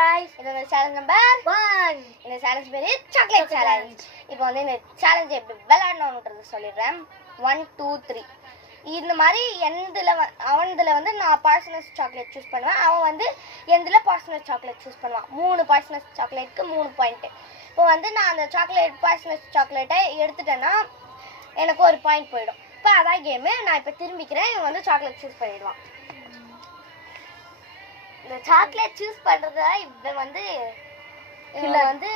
guys, இது challenge number 1. இந்த challenge பேரு சாக்லேட் சேலஞ்ச். இப்போ வந்து இந்த சேலஞ்ச் எப்படி விளையாடணும்ன்றது சொல்லிடுறேன். 1 2 3 இந்த மாதிரி அவன்துல வந்து நான் பாய்சனஸ் சாக்லேட் சூஸ் பண்ணுவேன், அவன் வந்து எந்தில் பாய்சனஸ் சாக்லேட் சூஸ் பண்ணுவான். 3 பாய்சனஸ் சாக்லேட்டுக்கு 3 பாயிண்ட். இப்போ வந்து நான் அந்த பாய்சனஸ் சாக்லேட்டை எடுத்துட்டேன்னா எனக்கு ஒரு பாயிண்ட் போயிடும். இப்போ அதான் கேமு. நான் இப்போ திரும்பிக்கிறேன், இவன் வந்து சாக்லேட் சூஸ் பண்ணிடுவான். இந்த சாக்லேட் சூஸ் பண்ணுறத இவன் வந்து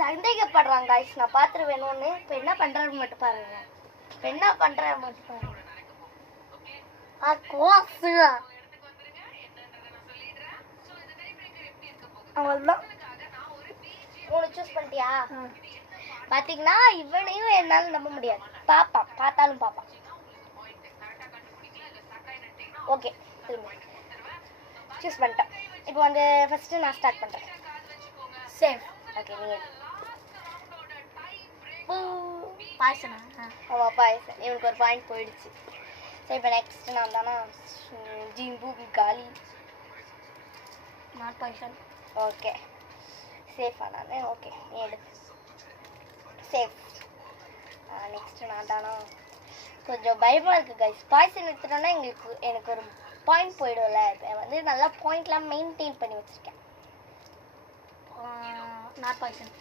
சந்தேகப்படுறாங்க காய்ஸ். நான் பார்த்துட்டு வேணும்னு. இப்போ என்ன பண்ணுறது மட்டும் பாருங்க. அவ்வளோதான். 3 சூஸ் பண்ணிட்டியா? பார்த்தீங்கன்னா இவனையும் என்னால் நம்ப முடியாது. பார்த்தாலும் பாப்பான். ஓகே, சூஸ் பண்ணிட்டேன். இப்போ வந்து ஃபஸ்ட்டு நான் ஸ்டார்ட் பண்ணுறேன். சேஃப். ஓகே, நீ பாய்சனா? ஆமாம், பாய்சன். இவனுக்கு ஒரு பாயிண்ட் போயிடுச்சு. சரி, இப்போ நெக்ஸ்ட் நான் தானே. ஜிம்பு காலி. Not poison. ஓகே, சேஃபா நான்? ஓகே, நீ எடு. சேஃப். நெக்ஸ்ட் நான் தானா? கொஞ்சம் பயமாக இருக்குது கைஸ். பாய்சன் எடுத்துட்டோன்னா எனக்கு ஒரு பாயிண்ட் போயிடும்ல. வந்து நல்லா பாயிண்ட்லாம் மெயின்டைன் பண்ணி வச்சுருக்கேன். Not poison.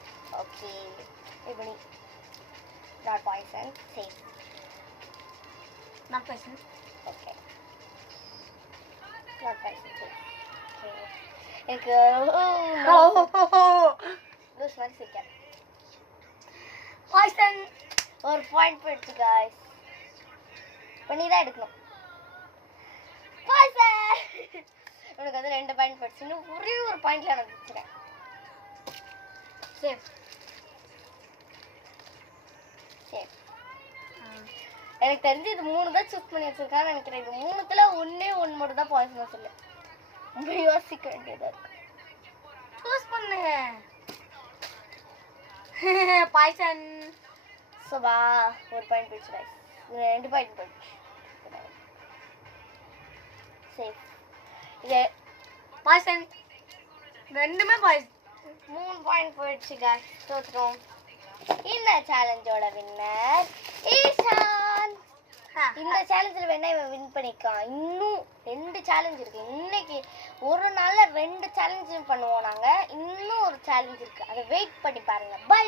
ஓகே, இப்போ நீ not poison. Safe. Not poison. Okay, not poison. Safe. Okay, எனக்கு லூஸ் மாதிரி சிரிக்காது. பாய்சன். ஒரு பாயிண்ட் போயிடுச்சு காய்ஸ். இப்போ நீ தான் எடுக்கணும். பாய்சன். உனக்கு வந்து 2 பாயிண்ட் போயிடுச்சு. இன்னும் ஒரே ஒரு பாயிண்ட்ல நான் வச்சுக்கிறேன். சேஃப். சேஃப். எனக்கு தெரிஞ்சு இது 3 தான் சூஸ் பண்ணி வச்சிருக்கான்னு நினைக்கிறேன். இது 3த்துல ஒன்று மட்டும் தான் பாய்சன் சொல்லு. ரொம்ப யோசிக்க வேண்டியதா இருக்கு. சூஸ் பண்ணு. பாய்சன். சோபா ஒரு பாயிண்ட் போயிடுச்சு கைஸ். 2 பாயிண்ட் போயிடுச்சு. சேஃப். இது பாய்சன். 2மே பாய்சன். 3 பாயிண்ட் போயிடுச்சு கைஸ். தோத்துட்டோம். இந்த சேலஞ்சோட வின்னர் ஈஷான். இந்த சேலஞ்சில் வேணா இவன் வின் பண்ணிக்கான். இன்னும் 2 சேலஞ்ச் இருக்கு. இன்னைக்கு ஒரு நாள்ல 2 சேலஞ்சும் பண்ணுவோம் நாங்க. இன்னும் ஒரு சேலஞ்ச் இருக்கு, அதை வெயிட் பண்ணி பாருங்க. பை.